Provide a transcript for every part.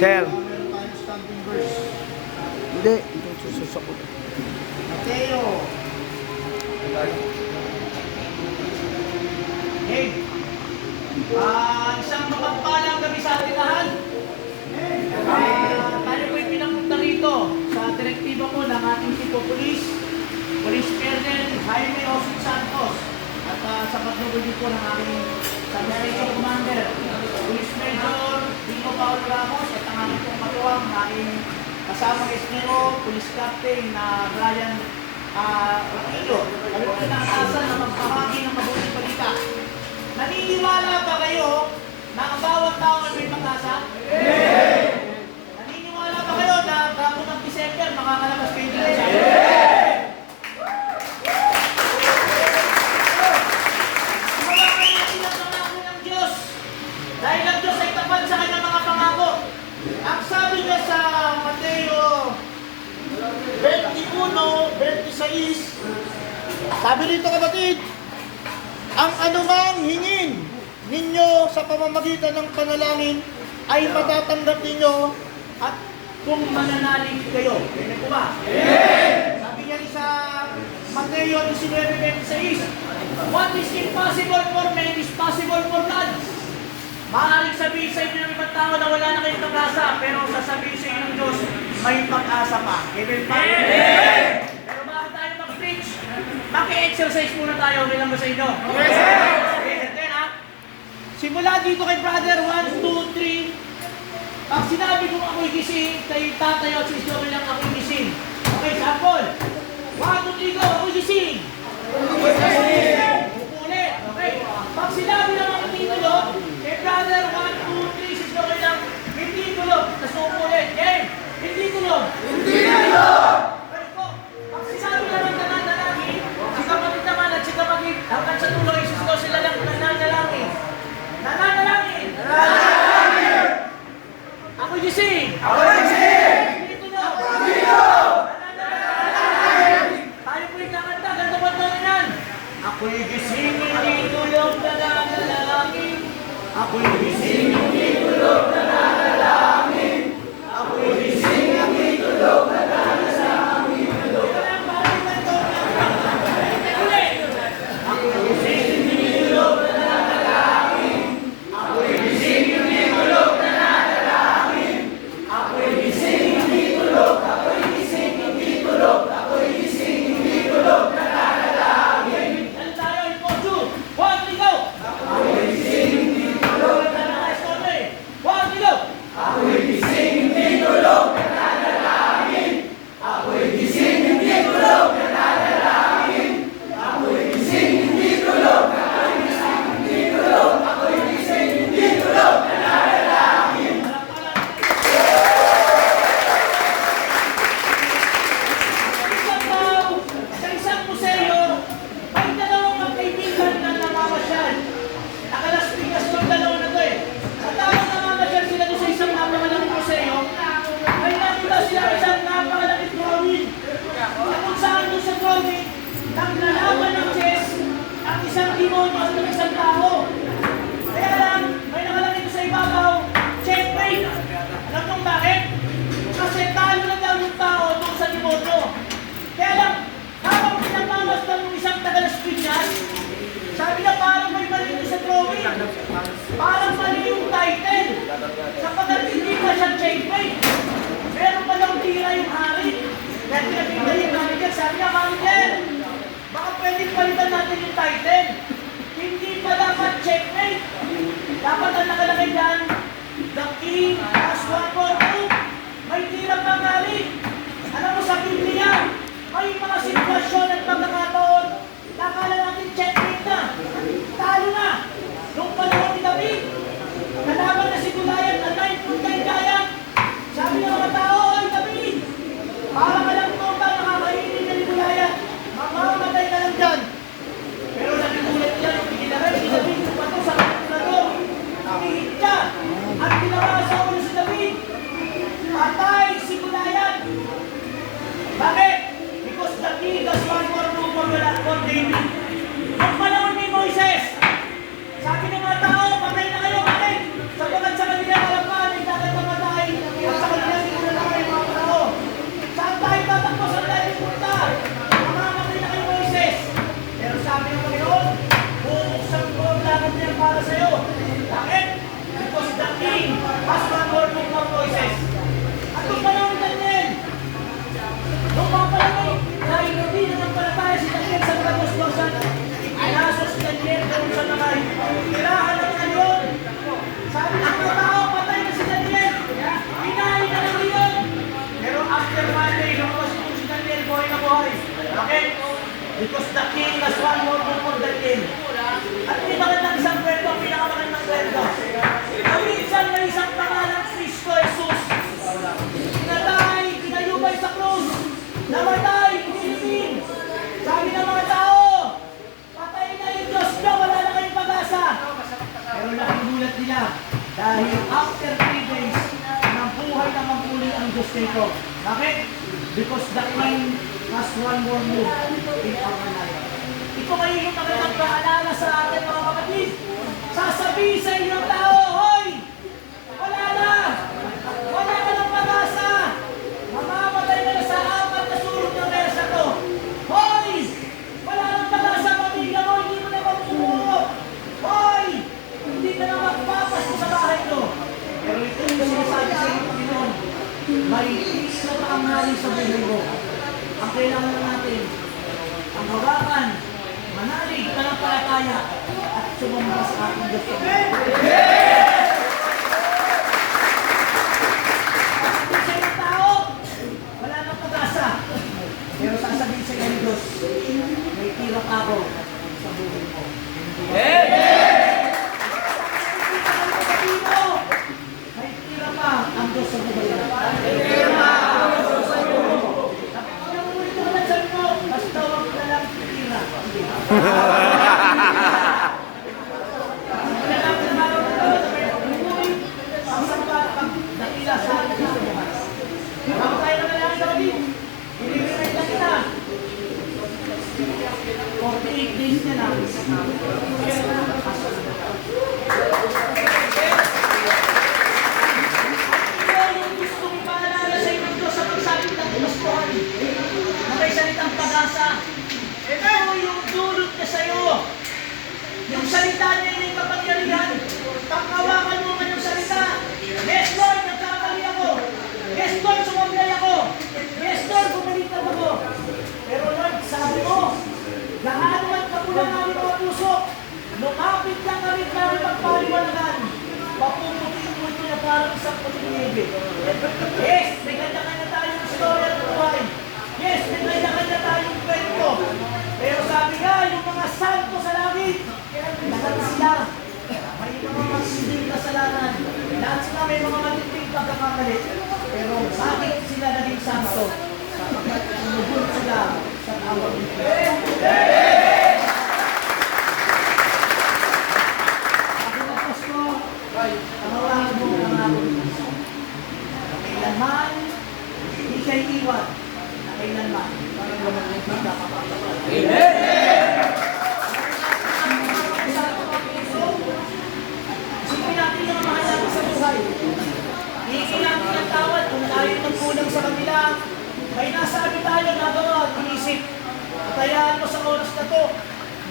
Sir. Meron tayong standing verse. Hindi. Ito sususak ko. Mateo. Hey, isang mapagpalang gabi sa ating lahat. Tayo po'y pinapunta rito sa direktiba po ng ating Chief of Police, Police Colonel Jaime Osip Santos, at sa pagnubulit po ng aking Substation Commander, Police Major Dino Paul Ramos, at ang aking pong katuwang na aking kasamang Esnero, Police Captain na Brian Raquillo. Kami po inaasahan na magpahagi ng mabuting balita. Naniniwala ba kayo na ang bawat tao ay may pag-asa? Naniniwala ba kayo na kapag ng December makakalabas kayo dito sa akin? Iwawakan natin ang pangako ng Diyos dahil ang Diyos ay tapat sa kanyang mga pangako. Ang sabi niya sa Mateo 21:26, sabi rito kapatid, ang anumang hingin ninyo sa pamamagitan ng panalangin ay matatanggap ninyo at kung mananalig kayo. Ganyan po ba? Sabi niya sa Mateo 19:26, what is impossible for men is possible for God. Maaaring sabihin sa inyo ng ibang tao na wala na kayong pag-asa, pero sasabihin sa inyo ng Diyos, may pag-asa pa. Amen pa? Pero bago tayo mag-preach, maki-exercise muna tayo. Okay lang ba sa inyo? Yes, sir! Okay, then simula dito kay brother, 1, 2, 3. Pag sinabi kong ako'y gising, kay tatay at sis Joey lang ako'y gising. Okay, sample. 1, 2, 3, go! Ako'y gising! Ulit. Okay. Pag sinabi lang ang titulo, kay brother, 1, 2, 3, sis Joey lang, hindi tulog. Tapos ulit. Game! Hindi tulog. Hindi tulog! Okay po. Pag sinabi lang ang nananalangin, si kapatid naman at si kapatid, hanggang sa tuloy, sis Joey sila lang nananalangin. Nananalangin! Nananalangin! Ako'y gising! Ako'y gising! Hindi tulog! Hindi tulog! Nananalangin! Tayo po'y kakanta, ganito po ito yan. Ako'y gising, hindi tulog, nananalangin. Ako'y gising, hindi tulog, nananalangin. Ako'y gising, hindi tulog, nananalangin. Ulit! Ako'y gising, hindi tulog, nananalangin. Ako'y gising, hindi tulog, nananalangin. Ako'y gising, hindi tulog, ako'y gising, hindi tulog, ako'y gising, hindi tulog, nananalangin. Yan tayo, Ipochu! 1, 2, go! Ako'y gising, hindi tulog, nananalangin. 1, 2, go! Ako'y gising, hindi tulog, nananalangin. Ako'y gising, hindi tulog, nananalangin. Ako'y gising, hindi tulog, ako'y gising, hindi tulog, ako'y gising, hindi tulog, nananalangin. Sa isang museo, may dalawang magkaibigan na namamasyal. Nakalas Piñas yung dalawa na to eh. At habang namamasyal sila doon sa isang napakalaking museo, ay nakita sila isang napakalaking drawing. At kung saan doon sa drawing, naglalaban ng chess ang isang demonyo at ang isang tao. Kaya lang, may nakalagay doon sa ibabaw, checkmate. Alam nyo bakit? Kasi talo na daw yung tao doon sa demonyo. Kaya lang, habang pinamamasdan ng isang taga-Las Piñas, sabi na parang may mali doon sa drawing. Parang mali yung title. Sapagkat hindi na siya checkmate. Meron palang tira yung hari. Kaya pinapinta yung manager. Sabi niya, manager, baka pwedeng palitan natin yung title. Hindi pa dapat checkmate. Dapat ang nakalagay dyan, the king has one more move. May tira pang hari. Alam mo sa Biblia, may mga sitwasyon at pagkakataon na akala natin checkmate na. Talo na. Nung panahon ni David, kalaban na si Goliath na 9-9 giant. Sabi ng mga tao, ay David, parang alam mo ba nakakainin na ni Goliath? Mamamatay ka lang dyan. Pero nagugulat niya yung pinilaray si David sa pato sa kalkulador. Nakihit siya. At pinabasa ko si David. Patay si Goliath. Bakit? Because the king has one more move for David. Ang panahon ni Moises, sabi ng mga tao, patay na kayo, bakit? Sapagkat sa kanila kalapan, ay dapat mamatay ay tirahan ng ngayon. Sabi ng mga tao, patay na si Daniel. Pinahin na ng ngayon. Pero after one day, lumabas po si Daniel, buhay na buhay. Okay? Because the king has one more for Daniel. At may magandang isang kwento, pinakamagandang kwento. Minsan may isang pangalang Kristo Jesus. Pinatay, pinayubay sa krus. Namatay, inilibing. Sabi ng mga tao, patay na yung Diyos nyo, wala na kayong pag-asa. Pero nakinulat nila dahil after 3 days, nabuhay na muli ang Diyos nito. Bakit? Because the King has one more move in our life. Ito kayo yung magandang paalala sa atin mga kapatid. Sasabihin sa inyong tao, hoy! Wala na! Wala ka ng pag-asa! Mamamatay ka na sa apat na sulok ng mesa to. Hoy! Wala nang pag-asa pamilya mo, hindi mo na mamumuo. Hoy! Hindi ka na magpapasko sa bahay to. Pero ito yung sinasabi sa inyo, Panginoon. May peace na kaamali sa buhay mo. Ang kailangan na natin, ang hawakan, manalig, panampalataya, at sumamba sa ating Diyos. Sasabihin sa inyong tao, wala nang pag-asa. Pero sasabihin sa inyong Diyos, may tira pa ako sa buhay mo. Sasabihin mo, may tira pa ang Diyos sa buhay mo. Basta wag na lang tira. Ang samba pag nakila sa akin sa buhay. Bago tayo na lang sa kapit, ilibigay na kita. 48 days na lang. Ito yung gustong ipaalala sa inyong Diyos sa pagsabit ng gustuhan na may salitang pag-asa. Ito yung dulot niya sa'yo. Yung salita niya yung kapangyarihan. Pagkawakan mo man yung salita. Yes, Lord, nagkamali ako. Yes, Lord, sumablay ako. Yes, Lord, bumalitan ako. Pero Lord, sabi mo, lahat man kapulang namin mga puso, lumapit lang kami magpaliwanagan. Papuputin mo ito na parang isang pag-ibig. Yes, may kanya-kanya tayong istorya ng buhay. Yes, may kanya-kanya tayong kwento. Pero sabi nga, yung mga santo sa langit, lahat sila may mga matinding kasalanan. Lahat sila may mga matinding pagkakamali. Pero bakit sila naging santo? Sapagkat umubod sila sa tawag ng Diyos. Ako na Pasko, panawagan mo ang ako ng Diyos. Kailanman, hindi kayo iwan. Kailanman, parang naman ay magkakapagpapal. Amen! Isipin natin yung mahal natin sa buhay. Iikin natin ang tawad kung tayo nagkulang sa kanila. May nasabi tayo nagawa at inisip. Patayaan mo sa oras na to.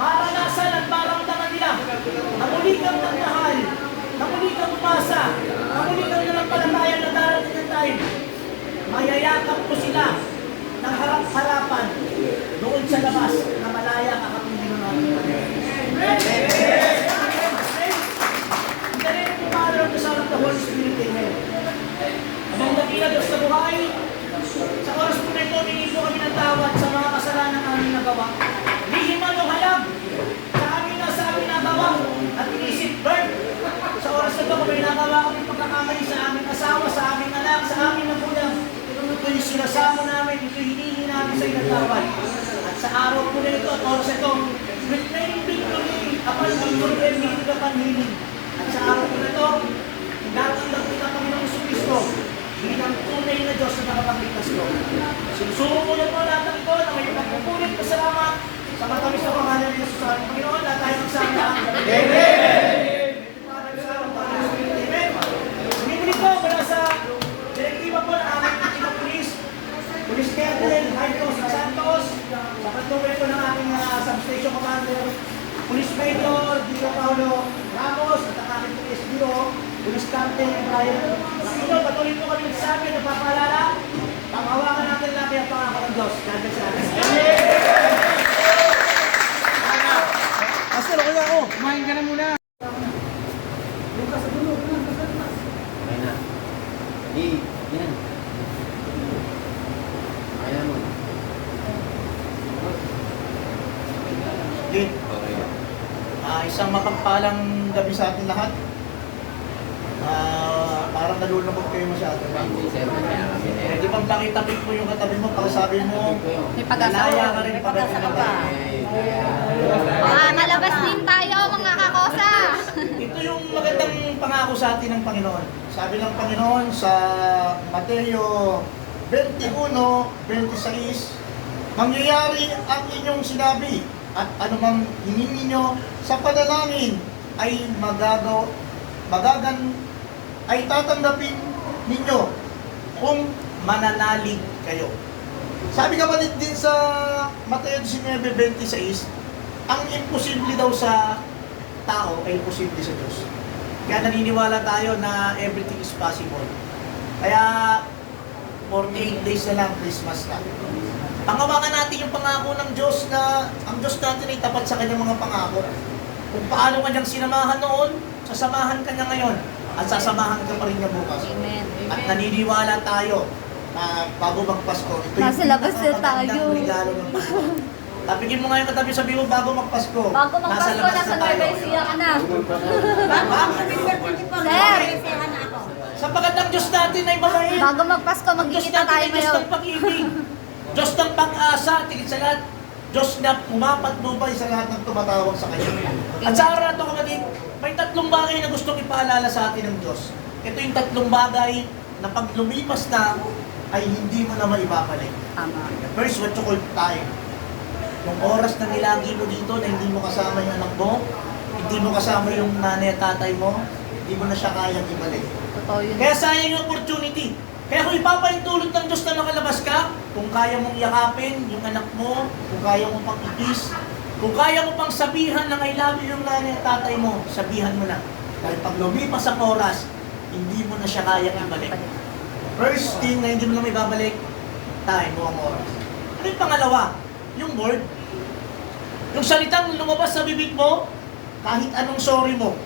Maranasan at maramdaman nila. Namuli kang nagmahal. Namuli kang umasa. Namuli kang nanampalatayan na darating ng time. Mayayakap ko sila ng harap-harapan doon sa labas na malaya kakapiling ng ating Panginoon. In the name of the Father, of the Son, of the Holy Spirit, Amen. Amang dakila Diyos sa buhay, sa oras po na ito, humingi po kami ng tawad sa mga kasalanan aming nagawa. Lihim man o halag sa aming nagawa at inisip, Lord, sa oras na ito, kung may nagawa kami pagkakamali sa aming asawa, sa aming anak, sa aming magulang, ito yung sinasamo namin, ito yung hinihingi namin sa inatawad. At sa araw po na ito, at oras ito, reclaim victory upon victory and victory upon healing. At sa araw po na ito, natanggap kita Panginoong Jesucristo bilang tunay na Diyos na nakapagligtas ko. Sinusuko mo na po lahat ng ito na may pagpupulit na salamat sa matamis na pangalan ni Jesus sa Panginoon at tayo magsama. Amen! Amen! Bumibili po mula sa direktiba po ng aming Chino Police, Police Colonel Jaime Santos, sa patuloy po ng aking substation commander, Police Major Dino Paulo Ramos, at ang aking Police Bureau, Police Captain Brian Aquino. Patuloy po kami nagsabi na papaalala, panghawakan natin natin ang pangako ng Diyos. God bless natin. Pastor, okay ako. Kumain ka na muna. Mapagpalang gabi sa ating lahat. Parang nalulungkot kayo masyado. Pwede bang pakitapik mo yung katabi mo para sabi mo, May pag-asa nalaya ka. ka rin May pag-asa ka pa. Malabas din tayo mga kakosa. ito yung magandang pangako sa atin ng Panginoon. Sabi ng Panginoon sa Mateo 21:26, mangyayari ang inyong sinabi at anumang hingin ninyo sa panalangin ay ay tatanggapin ninyo kung mananalig kayo. Sabi kapatid din sa Mateo 19:26, ang imposible daw sa tao ay posible sa Diyos. Kaya naniniwala tayo na everything is possible. Kaya 48 days na lang, Christmas na. Pangawakan natin yung pangako ng Diyos na ang Diyos natin ay tapat sa kanyang mga pangako. Kung paano kanyang sinamahan noon, sasamahan ka niya ngayon at sasamahan ka pa rin niya bukas. Amen. At naniniwala tayo na bago magpasko, ito yung Nasa labas na pinakamagandang tayo. regalo ng Pasko. Tapikin mo nga yung katabi, sabi mo bago magpasko. Bago magpasko, nasa Nueva ka na. Sir, Sapagkat ang Diyos natin ay mabait. bago magpasko, Ang Diyos magkikita natin tayo ay Diyos ngayon. ng pag-ibig. Diyos ng pag-asa, tigit sa lahat. Diyos na pumapatnubay sa lahat ng tumatawag sa Kanya. At sa araw na ito, kapatid, may tatlong bagay na gustong ipaalala sa atin ng Diyos. Ito yung tatlong bagay na pag lumipas na, ay hindi mo na maibabalik. Tama. First, what you call time. Yung oras na nilagi mo dito na hindi mo kasama yung anak mo, hindi mo kasama yung nanay at tatay mo, hindi mo na siya kayang ibalik. Totoo yun. Kaya sayang yung opportunity. Kaya kung ipapahintulot ng Diyos na makalabas ka, kung kaya mong yakapin yung anak mo, kung kaya mo pang ikis, kung kaya mo pang sabihan ng I love you yung nanay at tatay mo, sabihan mo na. Dahil pag lumipas ang oras, hindi mo na siya kayang ibalik. First thing na hindi mo na may babalik, time mo ang oras. Ano yung pangalawa? Yung word. Yung salitang lumabas sa bibig mo, kahit anong sorry mo.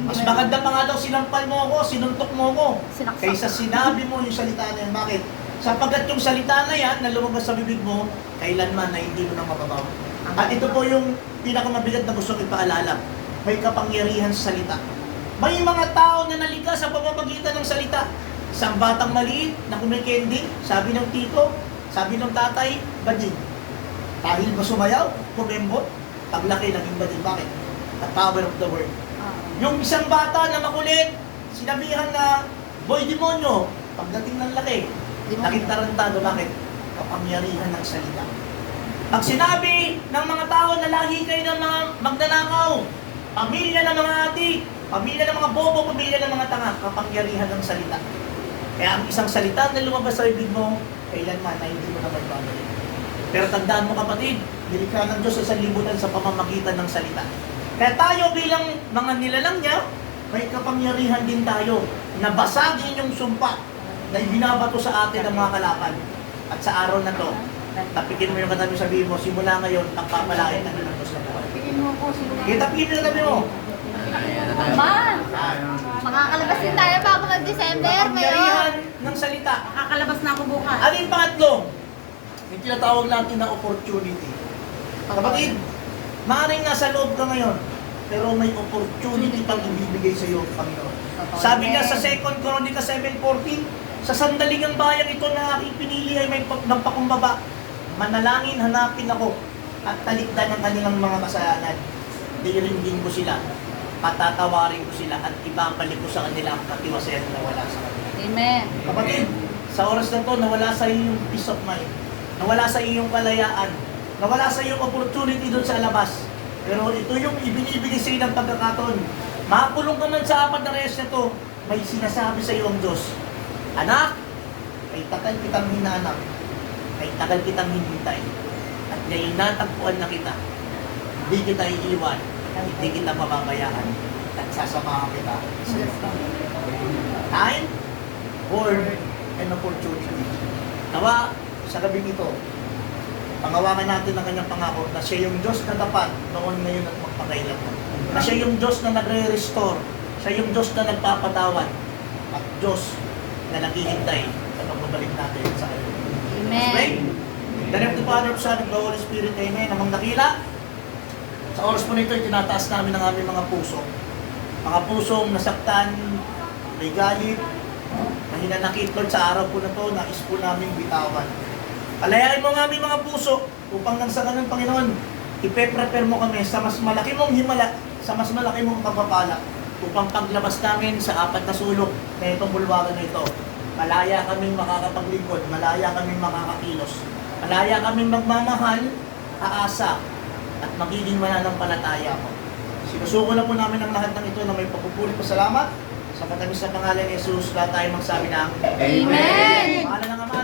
Mas maganda pa nga daw sinampal mo ako, sinuntok mo ako, Sinaksak. kaysa sinabi mo yung salita na yan. Bakit? Sapagkat yung salita na yan na lumabas sa bibig mo, kailanman na hindi mo na mababaw. At ito po yung pinakamabigat na gusto kong ipaalala. May kapangyarihan sa salita. May mga tao na naliga sa pamamagitan ng salita. Isang batang maliit na kumikendi, sabi ng tito, sabi ng tatay, bading. Dahil ba sumayaw, kumembot, paglaki naging bading. Bakit? The power of the word. Yung isang bata na makulit, sinabihan na, boy demonyo, pagdating ng laki, naging tarantado. Bakit? Kapangyarihan ng salita. Pag sinabi ng mga tao na lahi kayo ng mga magnanakaw, pamilya ng mga adik, pamilya ng mga bobo, pamilya ng mga tanga, kapangyarihan ng salita. Kaya ang isang salita na lumabas sa ibig mo, kailanman na hindi mo na magbabalik. Pero tandaan mo kapatid, nilikha ng Diyos sa sanlibutan sa pamamagitan ng salita. Kaya tayo bilang mga nilalang niya, may kapangyarihan din tayo na basagin yung sumpa na ibinabato sa atin ng mga kalaban. At sa araw na to, tapikin mo yung katabi, sabihin mo, simula ngayon, pagpapalain ka na ng Diyos na buhay. Tapikin mo yung katabi mo. Man, makakalabas din tayo bago mag-December ngayon. Kapangyarihan ng salita. Nakakalabas na ako bukas. Ano yung pangatlo? Yung tinatawag natin na opportunity. Kapatid, maaaring nasa loob ka ngayon, pero may opportunity pang ibibigay sa iyo, Panginoon. Sabi niya sa 2 Chronicles 7:14, sa sandaling ang bayang ito na aking pinili ay may nagpakumbaba. Manalangin, hanapin ako, at talikdan ang kanilang mga kasalanan. Diringgin ko sila, patatawarin ko sila, at ibabalik ko sa kanila ang katiwasayan na wala sa kanila. Amen. Kapatid, sa oras na to, nawala sa iyo yung peace of mind. Nawala sa iyo yung kalayaan. Nawala sa iyo yung opportunity doon sa labas. Pero ito yung ibinibigay sa iyo ng pagkakataon. Makakulong ka man sa apat na reyes na to, may sinasabi sa iyo ang Diyos. Anak, ay tagal kitang hinanap, ay tagal kitang hinintay, at ngayon natagpuan na kita. Hindi kita iiwan, hindi kita mababayaan, at sasamahan kita sa iyo. Time, word, and opportunity. Nawa, sa gabing ito, pangawakan natin ang kanyang pangako na siya yung Diyos na tapat noon, ngayon at magpakailanman. Na siya yung Diyos na nagre-restore, siya yung Diyos na nagpapatawad, at Diyos na naghihintay sa pagbabalik natin sa kanya. Amen. Okay? In the name of the Father, Son, and the Holy Spirit, Amen. Amang dakila, Sa oras po nito, tinataas namin ang aming mga puso. Mga pusong nasaktan, may galit, na hinanakit, Lord, sa araw po na to, nais po namin bitawan. Alayain mo ang aming mga puso upang nang sa ganun, Panginoon, ipe-prepare mo kami sa mas malaki mong himala, sa mas malaki mong pagpapala, upang paglabas namin sa 4 na sulok na itong bulwagan na ito. Malaya kaming makakapaglingkod, malaya kaming makakakilos, malaya kaming magmamahal, aasa, at magiging mananampalataya mo. Sinusuko na po namin ang lahat ng ito na may pagpupuli pa salamat. Sa katamis na pangalan ni Jesus, lahat tayo magsabi ng Amen! Pangalan ng Ama,